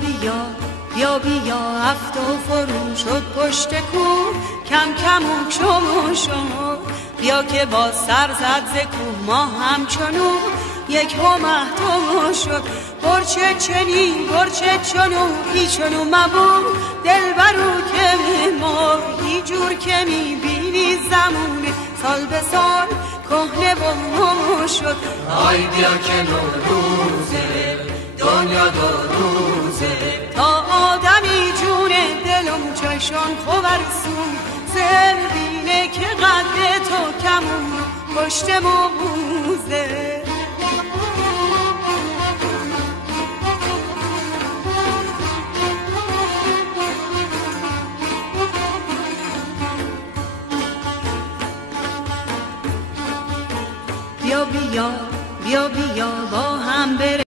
بیا بیا بیا افت و فرو شد پشت کو، کم کم و شما بیا که با سر زد ز کوه ما همچنو یک همهتو شد. برچه چنین برچه چنو ایچنو مبو دل برو که ما هی جور که میبینی زمونه سال به سال کهنه با ما شد. آی بیا که نوروزه دنیا دو روزه، تا آدمی جون دلم چشان خوبرسون زربینه که قد تو کمون پشت موزه. بیا بیا بیا بیا با هم بره